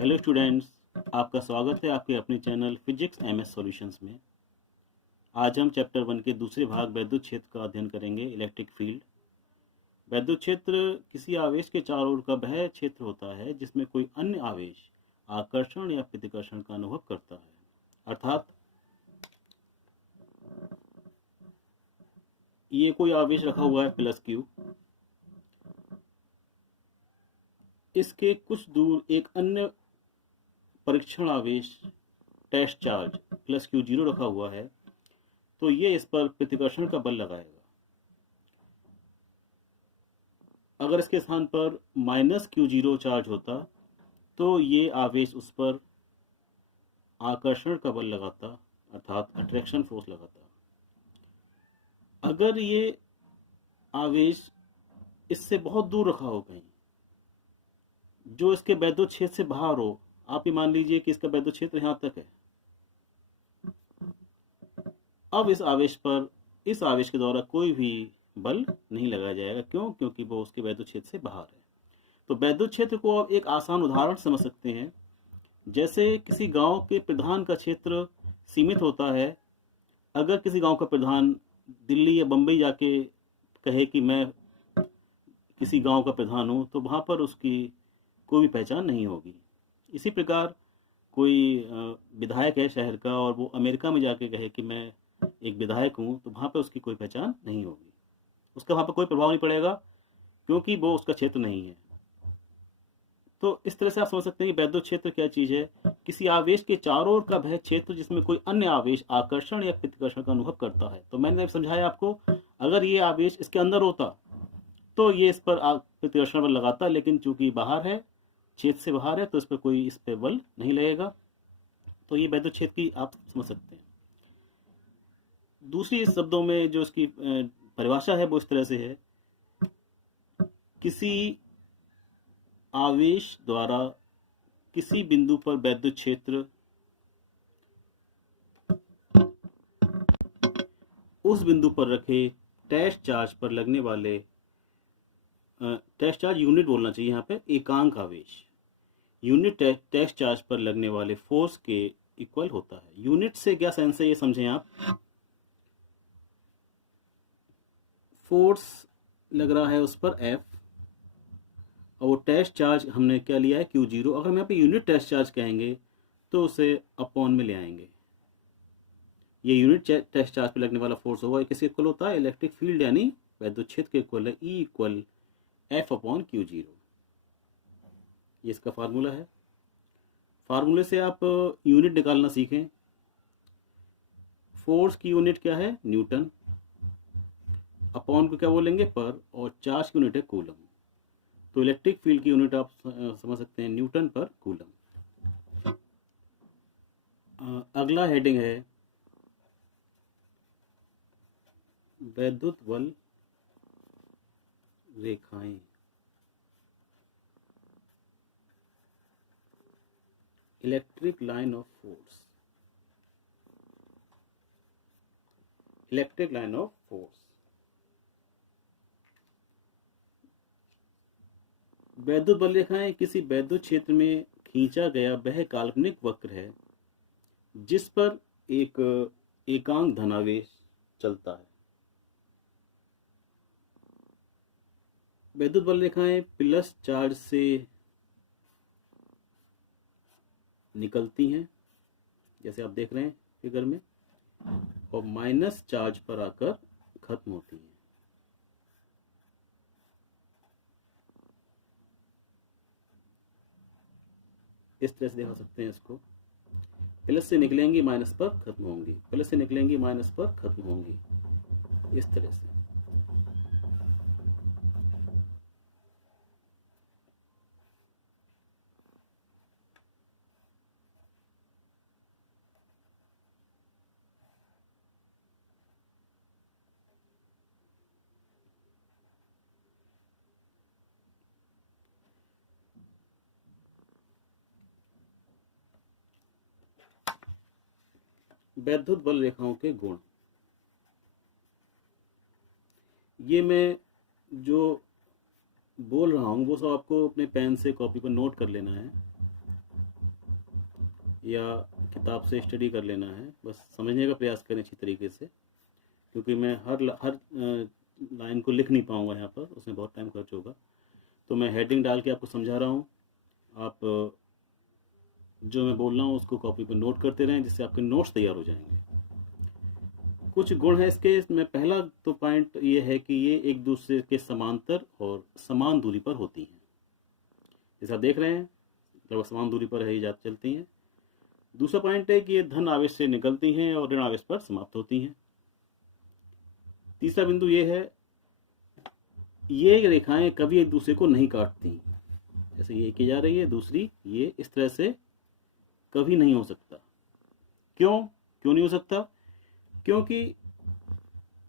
Hello students, आपका स्वागत है आपके अपने चैनल फिजिक्स एमएस सॉल्यूशंस में। आज हम चैप्टर 1 के दूसरे भाग वैद्युत क्षेत्र का अध्ययन करेंगे, इलेक्ट्रिक फील्ड। वैद्युत क्षेत्र किसी आवेश के चारों ओर का वह क्षेत्र होता है जिसमें कोई अन्य आवेश आकर्षण या प्रतिकर्षण का अनुभव करता है। अर्थात ये कोई आवेश रखा हुआ है प्लस क्यू, इसके कुछ दूर एक अन्य परीक्षण आवेश test charge plus Q zero रखा हुआ है, तो ये इस पर प्रतिकर्षण का बल लगाएगा। अगर इसके स्थान पर माइनस क्यू जीरो चार्ज होता तो ये आवेश उस पर आकर्षण का बल लगाता, अर्थात अट्रैक्शन फोर्स लगाता। अगर ये आवेश इससे बहुत दूर रखा हो कहीं, जो इसके वैद्युत क्षेत्र से बाहर हो, आप ये मान लीजिए कि इसका वैद्युत क्षेत्र यहां तक है। अब इस आवेश के द्वारा कोई भी बल नहीं लगाया जाएगा। क्यों? क्योंकि वो उसके वैद्युत क्षेत्र से बाहर है। तो वैद्युत क्षेत्र को आप एक आसान उदाहरण समझ सकते हैं। जैसे किसी गांव के प्रधान का क्षेत्र सीमित होता है। अगर किसी गांव का प्रधान दिल्ली या बंबई जाके कहे कि मैं किसी गांव का प्रधान हूं, तो वहां पर उसकी कोई भी पहचान नहीं होगी। इसी प्रकार कोई विधायक है शहर का और वो अमेरिका में जाके कहे कि मैं एक विधायक हूं, तो वहां पर उसकी कोई पहचान नहीं होगी, उसका वहां पर कोई प्रभाव नहीं पड़ेगा, क्योंकि वो उसका क्षेत्र नहीं है। तो इस तरह से आप समझ सकते हैं कि वैद्युत क्षेत्र क्या चीज है। किसी आवेश के चारों ओर का वह क्षेत्र जिसमें कोई अन्य आवेश आकर्षण या प्रतिकर्षण का अनुभव करता है। तो मैंने समझाया आपको, अगर ये आवेश इसके अंदर होता तो ये इस पर प्रतिकर्षण बल लगाता, लेकिन चूंकि बाहर है, क्षेत्र से बाहर है, तो इस पर कोई इस पर बल नहीं लगेगा। तो ये वैद्युत क्षेत्र की आप समझ सकते हैं। दूसरी शब्दों में जो इसकी परिभाषा है वो इस तरह से है, किसी आवेश द्वारा किसी बिंदु पर वैद्युत क्षेत्र उस बिंदु पर रखे टेस्ट चार्ज पर लगने वाले, टेस्ट चार्ज यूनिट बोलना चाहिए यहाँ पे, एकांक आवेश यूनिट टेस्ट चार्ज पर लगने वाले फोर्स के इक्वल होता है। यूनिट से क्या सेंस है ये समझें आप। फोर्स लग रहा है उस पर F, और वो टेस्ट चार्ज हमने क्या लिया है क्यू जीरो। अगर हम यहाँ पे यूनिट टेस्ट चार्ज कहेंगे तो उसे अपॉन में ले आएंगे। ये यूनिट टेस्ट चार्ज पे लगने वाला फोर्स होगा, किसके इक्वल होता है? इलेक्ट्रिक फील्ड यानी वैद्युत क्षेत्र के इक्वल है। E equal F upon Q zero, ये इसका फार्मूला है। फार्मूले से आप यूनिट निकालना सीखें। फोर्स की यूनिट क्या है? न्यूटन। अपॉन को क्या बोलेंगे? पर, और चार्ज की यूनिट है कूलम। तो इलेक्ट्रिक फील्ड की यूनिट आप समझ सकते हैं, न्यूटन पर कूलम। अगला हेडिंग है वैद्युत बल रेखाएं। Electric line of force, electric line of force. वैद्युत बल रेखाएं किसी वैद्युत क्षेत्र में खींचा गया वह काल्पनिक वक्र है जिस पर एक एकांक धनावेश चलता है। वैद्युत बल रेखाएं प्लस चार्ज से निकलती हैं, जैसे आप देख रहे हैं फिगर में, और माइनस चार्ज पर आकर खत्म होती हैं। इस तरह से दिखा सकते हैं इसको। प्लस से निकलेंगी, माइनस पर खत्म होंगी, प्लस से निकलेंगी, माइनस पर खत्म होंगी, इस तरह से। वैद्युत बल रेखाओं के गुण, ये मैं जो बोल रहा हूँ वो सब आपको अपने पेन से कॉपी पर नोट कर लेना है। या किताब से स्टडी कर लेना है, बस समझने का प्रयास करें अच्छी तरीके से, क्योंकि मैं हर लाइन को लिख नहीं पाऊँगा यहाँ पर, उसमें बहुत टाइम खर्च होगा। तो मैं हेडिंग डाल के आपको समझा रहा हूँ, आप जो मैं बोल रहा हूँ उसको कॉपी पर नोट करते रहें, जिससे आपके नोट्स तैयार हो जाएंगे। कुछ गुण है इसके, इसमें पहला तो पॉइंट ये है कि ये एक दूसरे के समांतर और समान दूरी पर होती हैं। जैसा देख रहे हैं, लगभग समान दूरी पर है ये जाती चलती हैं। दूसरा पॉइंट है कि ये धन आवेश से निकलती हैं और ऋण आवेश पर समाप्त होती हैं। तीसरा बिंदु ये है, ये रेखाएं कभी एक दूसरे को नहीं काटती। जैसे ये की जा रही है, दूसरी ये इस तरह से कभी नहीं हो सकता। क्यों नहीं हो सकता? क्योंकि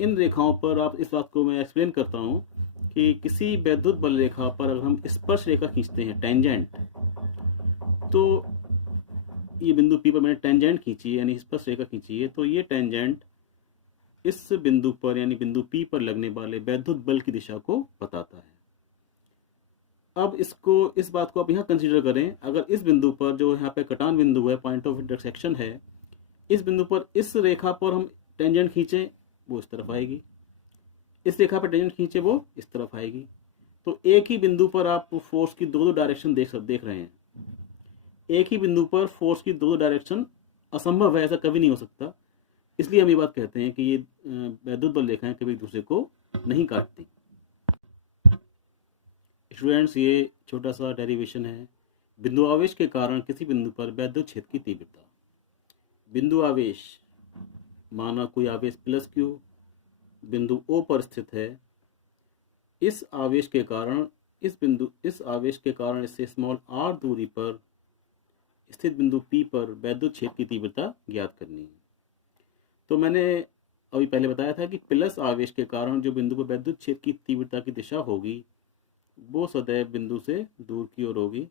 इन रेखाओं पर, आप इस बात को मैं एक्सप्लेन करता हूं कि किसी वैद्युत बल रेखा पर अगर हम स्पर्श रेखा खींचते हैं, टेंजेंट, तो ये बिंदु P पर मैंने टेंजेंट खींची है, यानी स्पर्श रेखा खींची है, तो ये टेंजेंट इस बिंदु पर यानी बिंदु P पर लगने वाले वैद्युत बल की दिशा को बताता है। अब इस बात को आप यहाँ कंसीडर करें, अगर इस बिंदु पर जो यहाँ पे कटान बिंदु है, पॉइंट ऑफ इंटरसेक्शन है, इस बिंदु पर इस रेखा पर हम टेंजेंट खींचें, वो इस तरफ आएगी। इस रेखा पर टेंजेंट खींचे, वो इस तरफ आएगी। तो एक ही बिंदु पर आप फोर्स की दो डायरेक्शन देख रहे हैं। एक ही बिंदु पर फोर्स की दो डायरेक्शन असंभव है, ऐसा कभी नहीं हो सकता। इसलिए हम ये बात कहते हैं कि ये वैद्युत बल रेखाएं कभी एक दूसरे को नहीं काटती। स्टूडेंट्स, ये छोटा सा डेरिवेशन है। बिंदु आवेश के कारण किसी बिंदु पर वैद्युत क्षेत्र की तीव्रता। बिंदु आवेश, माना कोई आवेश प्लस Q बिंदु O पर स्थित है। इस आवेश के कारण इससे स्मॉल r दूरी पर स्थित बिंदु P पर वैद्युत क्षेत्र की तीव्रता ज्ञात करनी है। तो मैंने अभी पहले बताया था कि प्लस आवेश के कारण जो बिंदु पर वैद्युत क्षेत्र की तीव्रता की दिशा होगी, वो सदैव बिंदु से दूर की ओर होगी।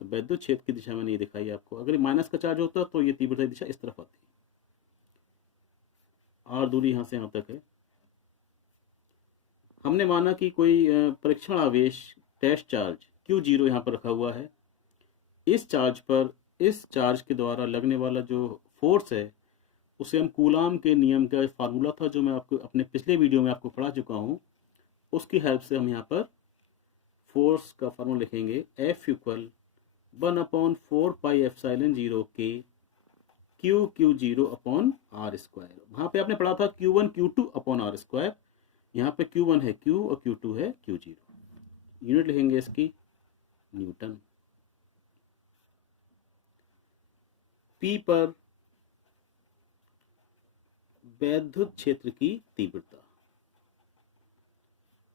तो वैद्युत क्षेत्र की दिशा मैंने ये दिखाई आपको। अगर माइनस का चार्ज होता तो ये तीव्रता की दिशा इस तरफ आती। r दूरी यहाँ से यहाँ तक है। हमने माना कि कोई परीक्षण आवेश, टेस्ट चार्ज Q0 यहाँ पर रखा हुआ है। इस चार्ज के द्वारा लगने वाला जो फोर्स है, उसे हम कूलाम के नियम का फार्मूला था, जो मैं आपको अपने पिछले वीडियो में आपको पढ़ा चुका हूँ, उसकी हेल्प से हम यहाँ पर फोर्स का फार्मूला लिखेंगे। F = 1/4πε0 K Q0/r²। वहाँ पे आपने पढ़ा था Q1 Q2/r²। यहाँ पे Q1 है Q और Q2 है Q0। यूनिट लिखेंगे इसकी न्यूटन। P पर वैद्युत क्षेत्र की तीव्रता,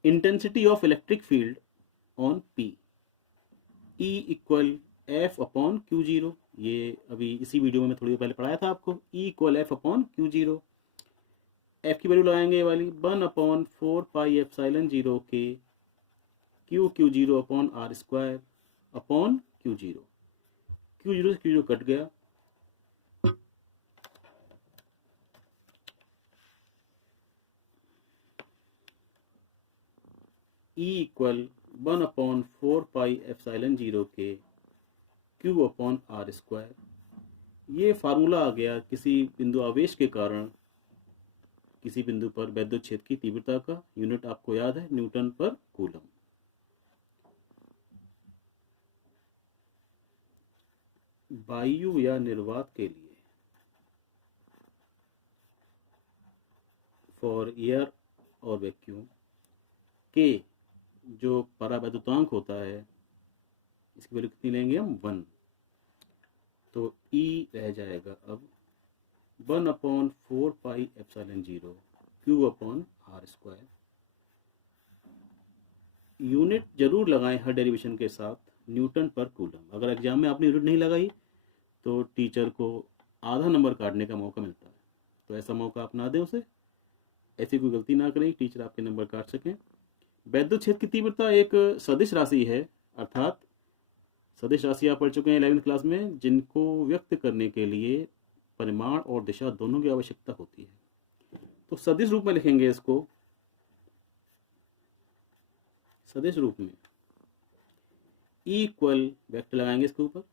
intensity of electric field on P, E = F/Q0। ये अभी इसी वीडियो में थोड़ी देर पहले पढ़ाया था आपको। E = F/Q0। F की वैल्यू लगाएंगे ये वाली 1/4πε0 K Q0/r² Q0। Q0 से Q0 कट गया। E = 1/4πε0 K Q/r²। ये फार्मूला आ गया किसी बिंदु आवेश के कारण किसी बिंदु पर वैद्युत क्षेत्र की तीव्रता का। यूनिट आपको याद है, न्यूटन पर कूलम। वायु या निर्वात के लिए, फॉर एयर और वैक्यूम, के जो परावैद्युतांक होता है, इसकी वैल्यू कितनी लेंगे हम? 1। तो E रह जाएगा अब 1/4πε0 Q/r²। यूनिट जरूर लगाएं हर डेरिवेशन के साथ, न्यूटन पर कूलम। अगर एग्जाम में आपने यूनिट नहीं लगाई तो टीचर को आधा नंबर काटने का मौका मिलता है। तो ऐसा मौका आप ना दें उसे, ऐसी कोई गलती ना करें, टीचर आपके नंबर काट सकें। वैद्युत क्षेत्र की तीव्रता एक सदिश राशि है, अर्थात सदिश राशि आप पढ़ चुके हैं 11वीं क्लास में, जिनको व्यक्त करने के लिए परिमाण और दिशा दोनों की आवश्यकता होती है। तो सदिश रूप में लिखेंगे इसको, सदिश रूप में। E = वेक्टर लगाएंगे इसके ऊपर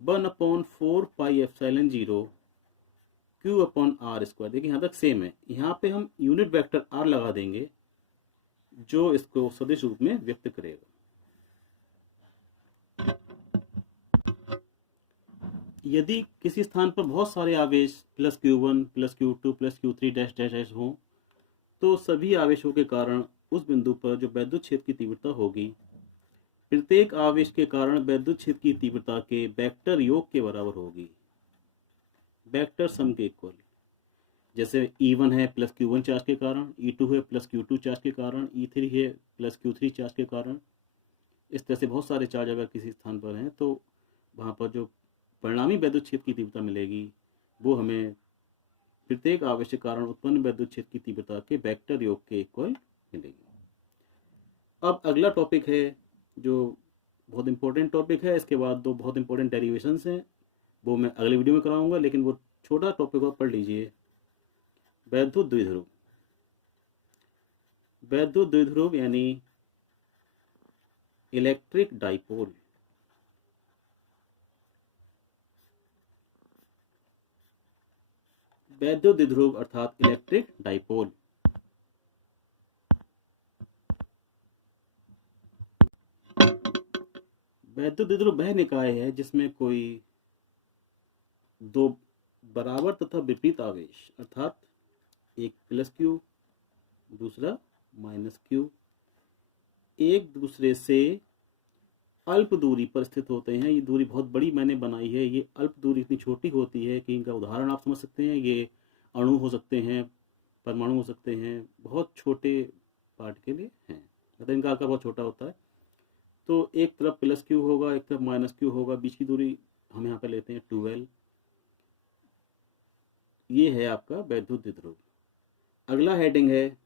1/4πε0 Q/r²। देखिए यहाँ तक सेम है। यहाँ पे हम यूनिट वेक्टर r लगा देंगे जो इसको सदिश रूप में व्यक्त करेगा। यदि किसी स्थान पर बहुत सारे आवेश +q1 +q2 +q3 dash dash dash हों तो सभी आवेशों के कारण उस बिंदु पर जो वैद्युत क्षेत्र की तीव्रता होगी प्रत्येक आवेश के कारण वैद्युत क्षेत्र की तीव्रता के वेक्टर योग के बराबर होगी, वेक्टर सम के इक्वल। जैसे E1 है +q1 चार्ज के कारण, E2 है +q2 चार्ज के कारण, E3 है +q3 चार्ज के कारण। इस तरह से बहुत सारे चार्ज अगर किसी स्थान पर हैं तो वहाँ पर जो परिणामी वैद्युत क्षेत्र की तीव्रता मिलेगी वो हमें प्रत्येक आवेश के कारण उत्पन्न वैद्युत क्षेत्र की तीव्रता के वेक्टर योग के इक्वल मिलेगी। अब अगला टॉपिक है जो बहुत इंपॉर्टेंट टॉपिक है। इसके बाद दो बहुत इंपॉर्टेंट डेरिवेशंस हैं, वो मैं अगले वीडियो में कराऊंगा, लेकिन वो छोटा टॉपिक और पढ़ लीजिए। वैद्युत द्विध्रुव। वैद्युत द्विध्रुव यानी इलेक्ट्रिक डाइपोल। वैद्युत द्विध्रुव अर्थात इलेक्ट्रिक डाइपोल। वैद्युत द्विध्रुव वह निकाय है जिसमें कोई दो बराबर तथा विपरीत आवेश अर्थात एक +q दूसरा -q एक दूसरे से अल्प दूरी पर स्थित होते हैं। ये दूरी बहुत बड़ी मैंने बनाई है। ये अल्प दूरी इतनी छोटी होती है कि इनका उदाहरण आप समझ सकते हैं। ये अणु हो सकते हैं, परमाणु हो सकते हैं, बहुत छोटे पार्ट के लिए हैं, मतलब इनका आकार बहुत छोटा होता है। तो एक तरफ +q होगा, एक तरफ -q होगा, बीच की दूरी हम यहाँ पे लेते हैं 2l। ये है आपका वैद्युत द्विध्रुव। अगला हेडिंग है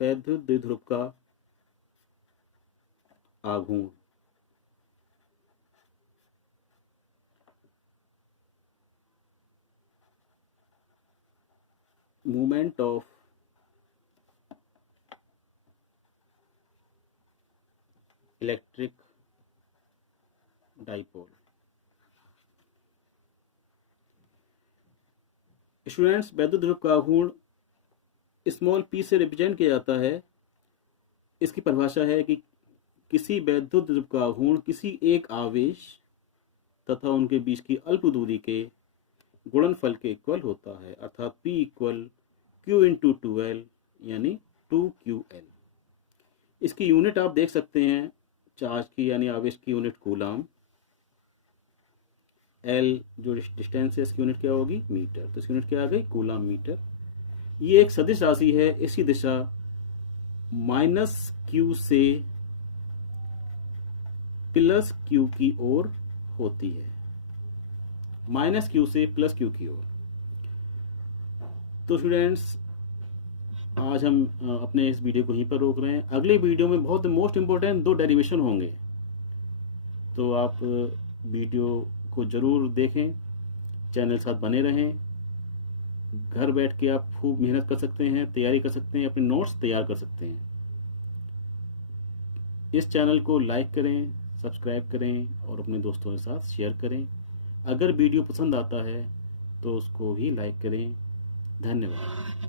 वैद्युत द्विध्रुव का आघूर्ण। Movement of electric dipole. Students, वैद्युत द्विध्रुव का आघूर्ण स्मॉल p से रिप्रेजेंट किया जाता है। इसकी परिभाषा है कि किसी वैद्युत द्विध्रुव का आघूर्ण किसी एक आवेश तथा उनके बीच की अल्प दूरी के गुणनफल के इक्वल होता है, अर्थात P = Q × 2l यानी 2ql। इसकी यूनिट आप देख सकते हैं, चार्ज की यानी आवेश की यूनिट कूलाम, l जो डिस्टेंस है इसकी यूनिट क्या होगी, मीटर। तो इसकी यूनिट क्या आ गई, कूलाम मीटर। ये एक सदिश राशि है। इसकी दिशा -q से +q की ओर होती है, -q से +q की ओर। तो स्टूडेंट्स, आज हम अपने इस वीडियो को यहीं पर रोक रहे हैं। अगले वीडियो में बहुत मोस्ट इम्पोर्टेंट 2 डेरिवेशन होंगे, तो आप वीडियो को ज़रूर देखें, चैनल साथ बने रहें। घर बैठ के आप खूब मेहनत कर सकते हैं, तैयारी कर सकते हैं, अपने नोट्स तैयार कर सकते हैं। इस चैनल को लाइक करें, सब्सक्राइब करें और अपने दोस्तों के साथ शेयर करें। अगर वीडियो पसंद आता है तो उसको भी लाइक करें। धन्यवाद।